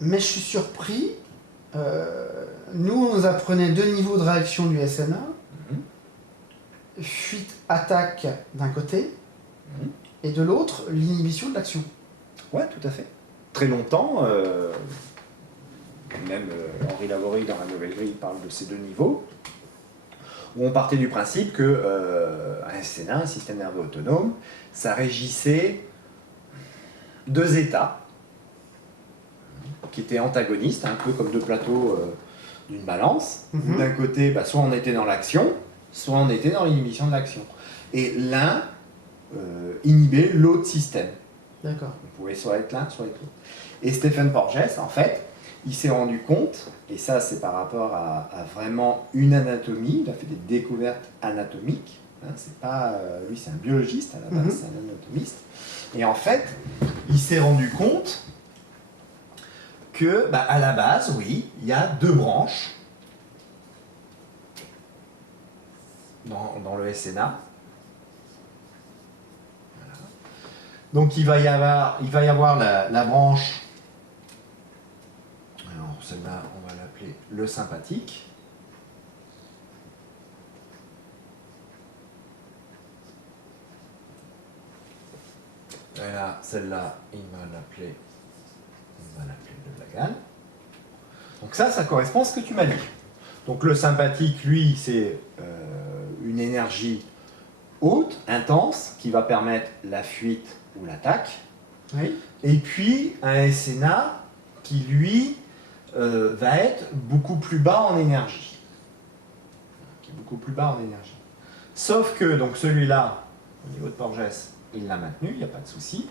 Mais je suis surpris. Nous, on nous apprenait deux niveaux de réaction du SNA. Fuite-attaque d'un côté, et de l'autre, l'inhibition de l'action. Ouais, tout à fait. Très longtemps, même Henri Lavorie dans La Nouvelle Grille parle de ces deux niveaux, où on partait du principe que un SNA, un système nerveux autonome, ça régissait deux états qui étaient antagonistes, un peu comme deux plateaux d'une balance. Où d'un côté, soit on était dans l'action, soit on était dans l'inhibition de l'action. Et l'un inhibait l'autre système. D'accord. On pouvait soit être l'un, soit être l'autre. Et Stephen Porges, en fait, il s'est rendu compte, et ça c'est par rapport à vraiment une anatomie, il a fait des découvertes anatomiques, hein, c'est pas, lui c'est un biologiste à la base, c'est un anatomiste, et en fait, il s'est rendu compte que, à la base, oui, il y a deux branches dans le SNA. Voilà. Donc il va y avoir la branche, alors celle-là on va l'appeler le sympathique. Et là, celle-là, il va l'appeler le vagal. Donc ça correspond à ce que tu m'as dit. Donc le sympathique, lui, c'est une énergie haute, intense, qui va permettre la fuite ou l'attaque. Oui. Et puis un SNA qui, lui, va être beaucoup plus bas en énergie. Sauf que, donc celui-là, au niveau de Porges, il l'a maintenu, il n'y a pas de souci.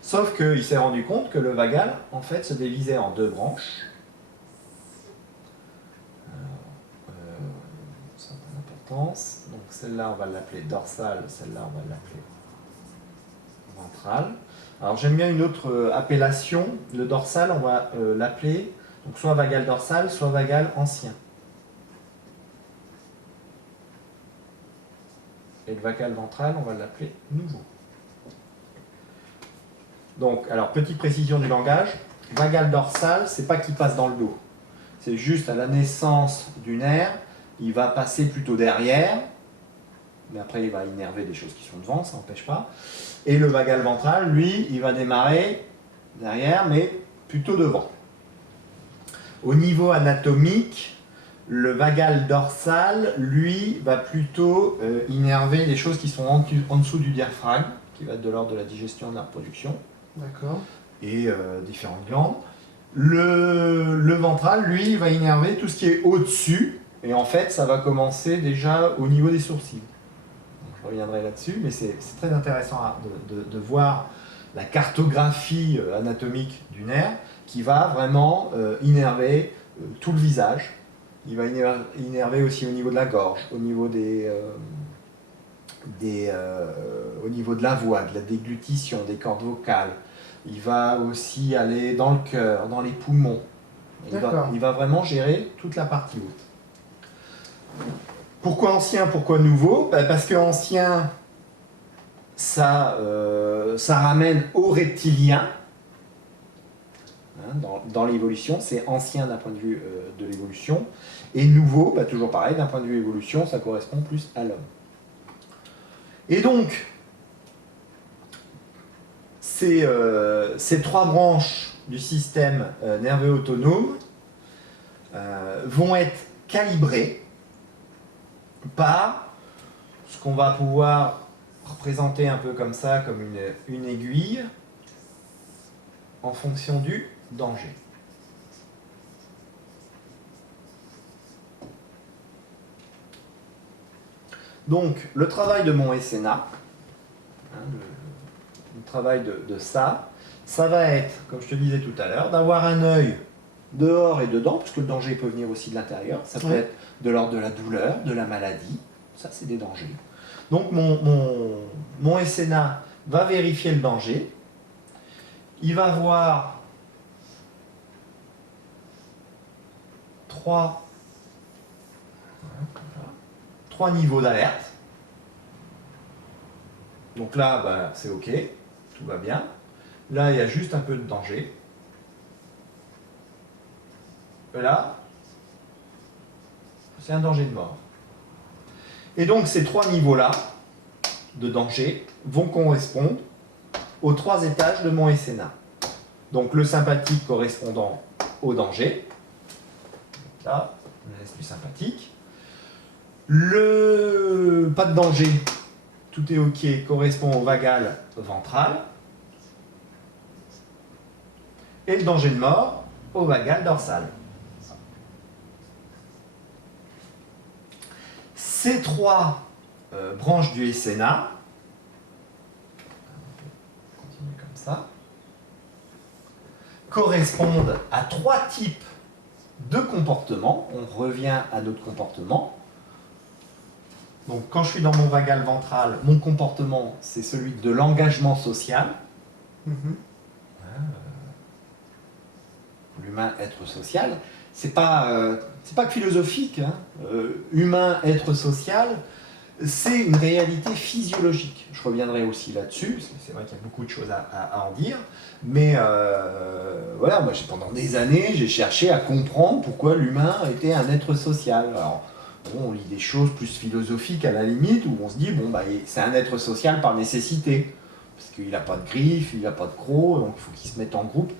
Sauf qu'il s'est rendu compte que le vagal, en fait, se divisait en deux branches. Ça n'a pas d'importance. Donc celle-là, on va l'appeler dorsale, celle-là, on va l'appeler ventrale. Alors j'aime bien une autre appellation. Le dorsal, on va l'appeler donc soit vagal dorsal, soit vagal ancien. Et le vagal ventral, on va l'appeler nouveau. Donc, alors, petite précision du langage, vagal dorsal, c'est pas qu'il passe dans le dos. C'est juste à la naissance du nerf, il va passer plutôt derrière, mais après il va innerver des choses qui sont devant, ça n'empêche pas. Et le vagal ventral, lui, il va démarrer derrière, mais plutôt devant. Au niveau anatomique, le vagal dorsal, lui, va plutôt innerver les choses qui sont en dessous du diaphragme, qui va être de l'ordre de la digestion et de la reproduction. D'accord. Et différentes glandes. Le ventral, lui, va innerver tout ce qui est au-dessus, et en fait, ça va commencer déjà au niveau des sourcils. Donc, je reviendrai là-dessus, mais c'est très intéressant de voir la cartographie anatomique du nerf qui va vraiment innerver tout le visage. Il va innerver aussi au niveau de la gorge, au niveau au niveau de la voix, de la déglutition, des cordes vocales. Il va aussi aller dans le cœur, dans les poumons. Il va vraiment gérer toute la partie haute. Pourquoi ancien, pourquoi nouveau? Parce que ancien, ça ramène au reptilien. Hein, dans l'évolution, c'est ancien d'un point de vue de l'évolution. Et nouveau, toujours pareil, d'un point de vue évolution, ça correspond plus à l'homme. Et donc, ces trois branches du système nerveux autonome vont être calibrées par ce qu'on va pouvoir représenter un peu comme ça, comme une aiguille, en fonction du danger. Donc, le travail de mon SNA, le travail de ça va être, comme je te disais tout à l'heure, d'avoir un œil dehors et dedans, puisque le danger peut venir aussi de l'intérieur. Ça peut être de l'ordre de la douleur, de la maladie. Ça, c'est des dangers. Donc, mon SNA va vérifier le danger. Il va voir trois niveaux d'alerte. Donc là, c'est OK, tout va bien. Là, il y a juste un peu de danger. là, c'est un danger de mort. Et donc ces trois niveaux-là de danger vont correspondre aux trois étages de mon SNA. Donc le sympathique correspondant au danger, là, on laisse du sympathique. Le pas de danger, tout est ok, correspond au vagal ventral. Et le danger de mort au vagal dorsal. Ces trois branches du SNA, on continue comme ça, correspondent à trois types de comportements. On revient à notre comportement. Donc quand je suis dans mon vagal ventral, mon comportement, c'est celui de l'engagement social. L'humain, être social, c'est pas que philosophique. Hein. Humain, être social, c'est une réalité physiologique. Je reviendrai aussi là-dessus, parce que c'est vrai qu'il y a beaucoup de choses à en dire. Mais voilà, moi, pendant des années, j'ai cherché à comprendre pourquoi l'humain était un être social. Alors, bon, on lit des choses plus philosophiques à la limite, où on se dit, bon, bah, c'est un être social par nécessité. Parce qu'il n'a pas de griffes, il n'a pas de crocs, donc il faut qu'il se mette en groupe.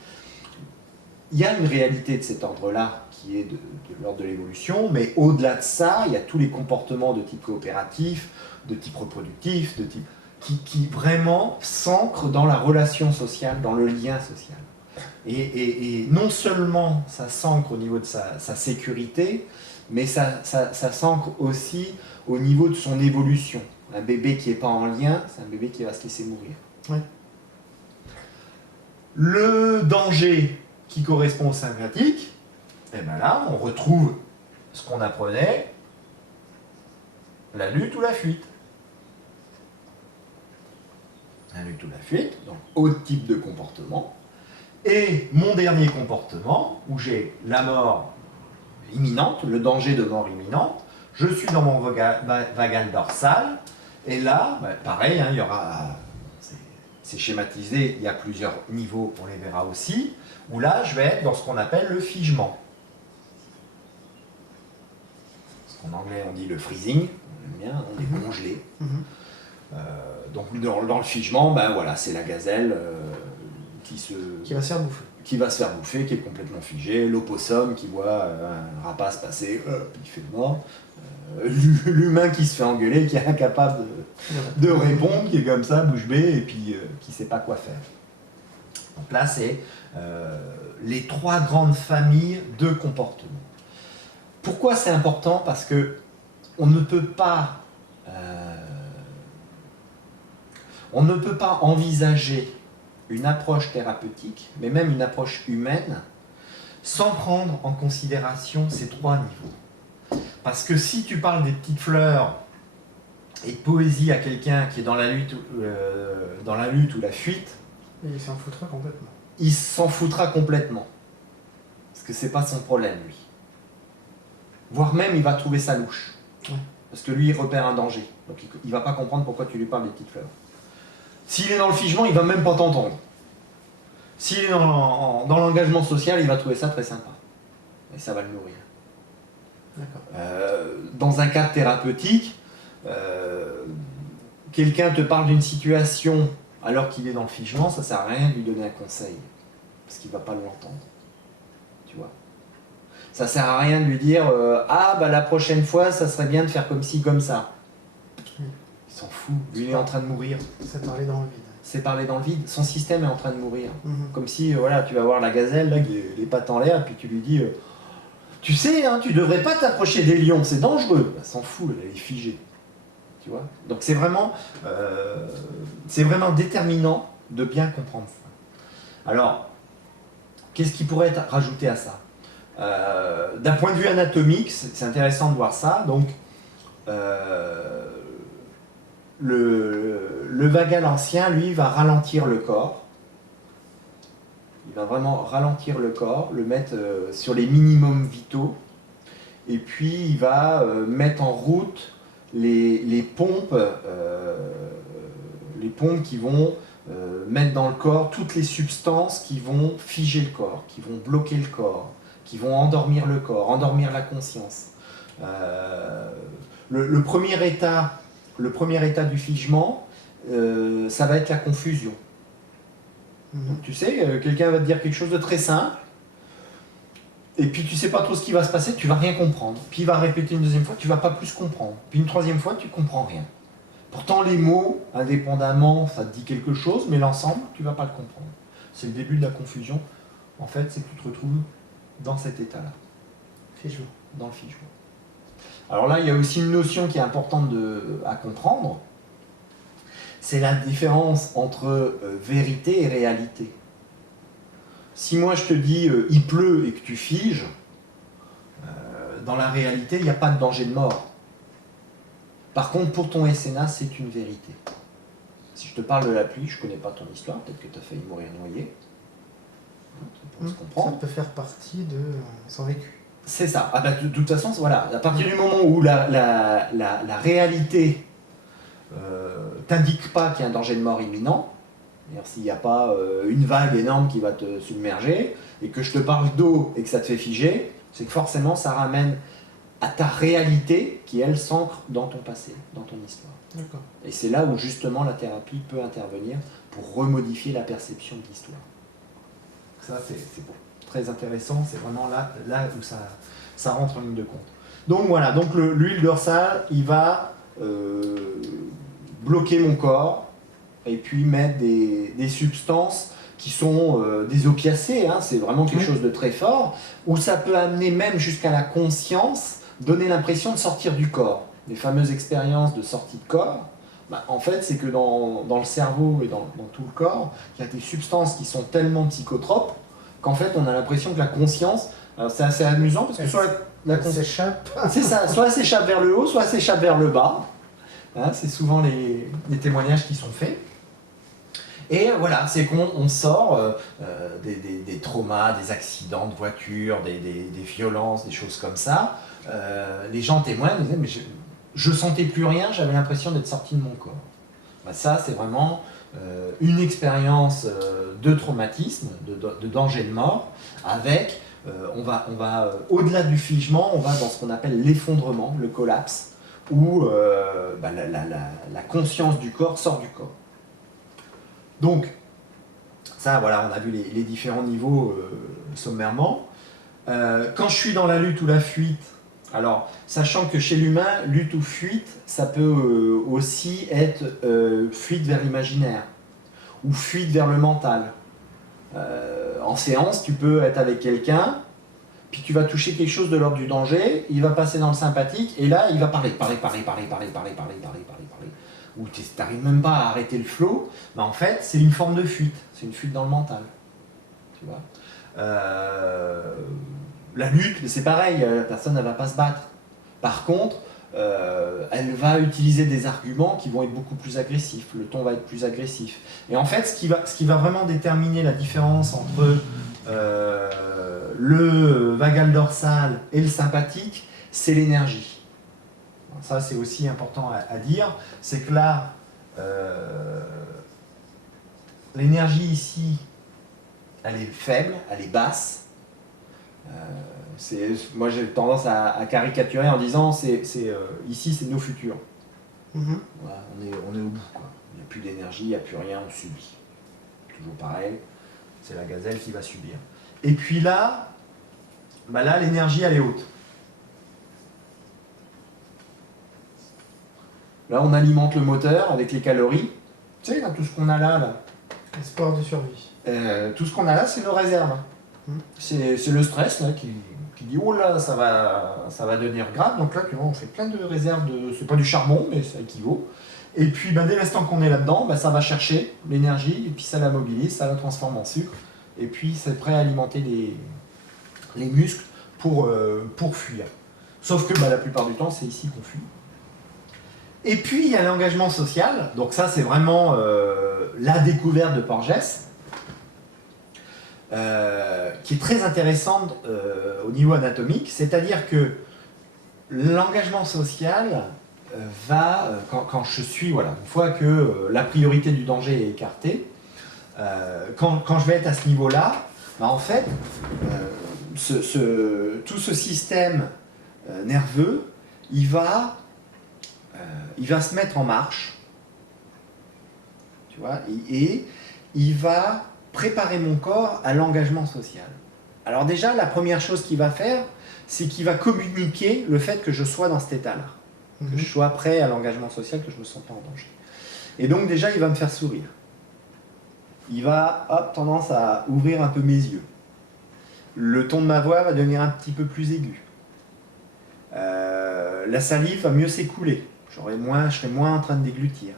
Il y a une réalité de cet ordre-là qui est de l'ordre de l'évolution, mais au-delà de ça, il y a tous les comportements de type coopératif, de type reproductif, de type qui vraiment s'ancrent dans la relation sociale, dans le lien social. Et non seulement ça s'ancre au niveau de sa sécurité, mais ça s'ancre aussi au niveau de son évolution. Un bébé qui n'est pas en lien, c'est un bébé qui va se laisser mourir. Ouais. Le danger qui correspond au sympathique, et bien là, on retrouve ce qu'on apprenait, la lutte ou la fuite. La lutte ou la fuite, donc autre type de comportement. Et mon dernier comportement, où j'ai la mort imminente, le danger de mort imminente, je suis dans mon vagal dorsal, et là, ben, pareil, hein, il y aura, c'est schématisé, il y a plusieurs niveaux, on les verra aussi, où là, je vais être dans ce qu'on appelle le figement. En anglais, on dit le freezing, on aime bien, on est congelé. Donc dans le figement, ben voilà, c'est la gazelle qui va se faire bouffer. Qui va se faire bouffer, qui est complètement figé, l'opossum qui voit un rapace passer, il fait mort, l'humain qui se fait engueuler, qui est incapable de répondre, qui est comme ça, bouche bée, et puis qui ne sait pas quoi faire. Donc là, c'est les trois grandes familles de comportements. Pourquoi c'est important? Parce que on ne peut pas envisager une approche thérapeutique, mais même une approche humaine, sans prendre en considération ces trois niveaux. Parce que si tu parles des petites fleurs et de poésie à quelqu'un qui est dans la lutte ou la fuite, il s'en foutra complètement. Il s'en foutra complètement. Parce que c'est pas son problème, lui. Voire même, il va trouver ça louche. Ouais. Parce que lui, il repère un danger. Donc il ne va pas comprendre pourquoi tu lui parles des petites fleurs. S'il est dans le figement, il ne va même pas t'entendre. S'il est dans l'engagement social, il va trouver ça très sympa. Et ça va le nourrir. Dans un cadre thérapeutique, quelqu'un te parle d'une situation alors qu'il est dans le figement, ça ne sert à rien de lui donner un conseil. Parce qu'il ne va pas l'entendre. Tu vois ? Ça ne sert à rien de lui dire ah, bah la prochaine fois, ça serait bien de faire comme ci, comme ça. Il s'en fout. Lui, il est en train de mourir. C'est parler dans le vide. C'est parler dans le vide. Son système est en train de mourir. Comme si, voilà, tu vas voir la gazelle, là, qui a les pattes en l'air, puis tu lui dis tu sais, hein, tu devrais pas t'approcher des lions, c'est dangereux. Elle s'en fout, elle est figée. Tu vois ? Donc c'est vraiment déterminant de bien comprendre ça. Alors, qu'est-ce qui pourrait être rajouté à ça ? D'un point de vue anatomique, c'est intéressant de voir ça. Donc, le vagal ancien, lui, va ralentir le corps. Il va vraiment ralentir le corps, le mettre sur les minimums vitaux. Et puis, il va mettre en route les pompes qui vont mettre dans le corps toutes les substances qui vont figer le corps, qui vont bloquer le corps, qui vont endormir le corps, endormir la conscience. Le premier état du figement, ça va être la confusion. Donc, tu sais, quelqu'un va te dire quelque chose de très simple, et puis tu sais pas trop ce qui va se passer, tu vas rien comprendre. Puis il va répéter une deuxième fois, tu vas pas plus comprendre. Puis une troisième fois, tu comprends rien. Pourtant les mots, indépendamment, ça te dit quelque chose, mais l'ensemble, tu vas pas le comprendre. C'est le début de la confusion. En fait, c'est que tu te retrouves dans cet état-là. Figement. Dans le figement. Alors là, il y a aussi une notion qui est importante à comprendre. C'est la différence entre vérité et réalité. Si moi je te dis il pleut et que tu figes, dans la réalité, il n'y a pas de danger de mort. Par contre, pour ton SNA, c'est une vérité. Si je te parle de la pluie, je ne connais pas ton histoire, peut-être que tu as failli mourir noyé. On se comprend. Ça peut faire partie de son vécu. C'est ça. Ah bah, de toute façon, voilà. À partir du moment où la réalité t'indique pas qu'il y a un danger de mort imminent, s'il n'y a pas une vague énorme qui va te submerger, et que je te parle d'eau et que ça te fait figer, c'est que forcément ça ramène à ta réalité qui, elle, s'ancre dans ton passé, dans ton histoire. D'accord. Et c'est là où justement la thérapie peut intervenir pour remodifier la perception de l'histoire. Ça, c'est très intéressant, c'est vraiment là où ça rentre en ligne de compte. Donc voilà, donc l'huile dorsale, il va bloquer mon corps, et puis mettre des substances qui sont des opiacés, hein, c'est vraiment quelque chose de très fort, où ça peut amener même jusqu'à la conscience, donner l'impression de sortir du corps. Les fameuses expériences de sortie de corps, bah, en fait, c'est que dans le cerveau et dans tout le corps, il y a des substances qui sont tellement psychotropes qu'en fait, on a l'impression que la conscience, alors c'est assez amusant, parce que soit la conscience s'échappe. c'est ça, soit elle s'échappe vers le haut, soit elle s'échappe vers le bas. Hein, c'est souvent les témoignages qui sont faits. Et voilà, c'est qu'on sort des traumas, des accidents de voiture, des violences, des choses comme ça. Les gens témoignent, ils disent, mais je sentais plus rien, j'avais l'impression d'être sorti de mon corps. Bah, ça, c'est vraiment une expérience de traumatisme, de danger de mort, avec, on va au-delà du figement, on va dans ce qu'on appelle l'effondrement, le collapse, où la conscience du corps sort du corps. Donc, ça, voilà, on a vu les différents niveaux sommairement. Quand je suis dans la lutte ou la fuite, alors, sachant que chez l'humain, lutte ou fuite, ça peut aussi être fuite vers l'imaginaire, ou fuite vers le mental. En séance, tu peux être avec quelqu'un, puis tu vas toucher quelque chose de l'ordre du danger, il va passer dans le sympathique, et là, il va parler, où tu n'arrives même pas à arrêter le flow, mais en fait, c'est une forme de fuite, c'est une fuite dans le mental. Tu vois, la lutte, c'est pareil, la personne ne va pas se battre. Par contre, elle va utiliser des arguments qui vont être beaucoup plus agressifs, le ton va être plus agressif. Et en fait, ce qui va vraiment déterminer la différence entre le vagal dorsal et le sympathique, c'est l'énergie. Ça, c'est aussi important à dire, c'est que là, l'énergie ici, elle est faible, elle est basse. Moi, j'ai tendance à caricaturer en disant, ici, c'est nos futurs. Voilà, on est au bout, quoi. Il n'y a plus d'énergie, il n'y a plus rien, on subit. Toujours pareil, c'est la gazelle qui va subir. Et puis là, l'énergie, elle est haute. Là, on alimente le moteur avec les calories. Tu sais, là, tout ce qu'on a là. Espoir de survie. Tout ce qu'on a là, c'est nos réserves. C'est le stress là, qui dit oh là, ça va devenir grave. Donc là, tu vois, on fait plein de réserves. C'est pas du charbon, mais ça équivaut. Et puis, dès l'instant qu'on est là-dedans, ça va chercher l'énergie, et puis ça la mobilise, ça la transforme en sucre. Et puis, c'est prêt à alimenter les muscles pour fuir. Sauf que la plupart du temps, c'est ici qu'on fuit. Et puis, il y a l'engagement social. Donc ça, c'est vraiment la découverte de Porges, qui est très intéressante au niveau anatomique. C'est-à-dire que l'engagement social va, quand je suis, voilà, une fois que la priorité du danger est écartée, quand je vais être à ce niveau-là, en fait, tout ce système nerveux, il va se mettre en marche, tu vois, et il va préparer mon corps à l'engagement social. Alors déjà, la première chose qu'il va faire, c'est qu'il va communiquer le fait que je sois dans cet état-là, que je sois prêt à l'engagement social, que je ne me sens pas en danger. Et donc déjà, il va me faire sourire. Il va, tendance à ouvrir un peu mes yeux. Le ton de ma voix va devenir un petit peu plus aigu. La salive va mieux s'écouler. Je serai moins en train de déglutir.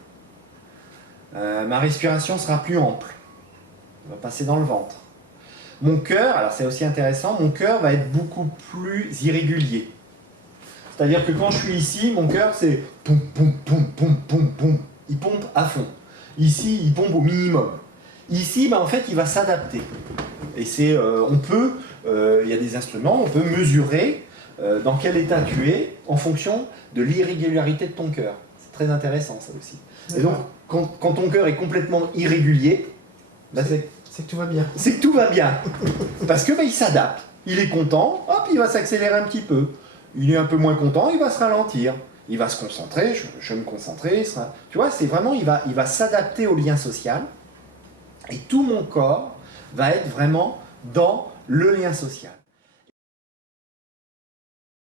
Ma respiration sera plus ample. Elle va passer dans le ventre. Mon cœur, alors c'est aussi intéressant, mon cœur va être beaucoup plus irrégulier. C'est-à-dire que quand je suis ici, mon cœur c'est poum, poum, poum, poum, poum, poum. Il pompe à fond. Ici, il pompe au minimum. Ici, en fait, il va s'adapter. Et c'est, il y a des instruments, on peut mesurer dans quel état tu es en fonction de l'irrégularité de ton cœur. C'est très intéressant ça aussi. Et donc, quand ton cœur est complètement irrégulier, c'est que tout va bien. C'est que tout va bien. Parce que il s'adapte. Il est content, hop, il va s'accélérer un petit peu. Il est un peu moins content, il va se ralentir. Il va se concentrer, je vais me concentrer. Tu vois, c'est vraiment, il va s'adapter au lien social. Et tout mon corps va être vraiment dans le lien social.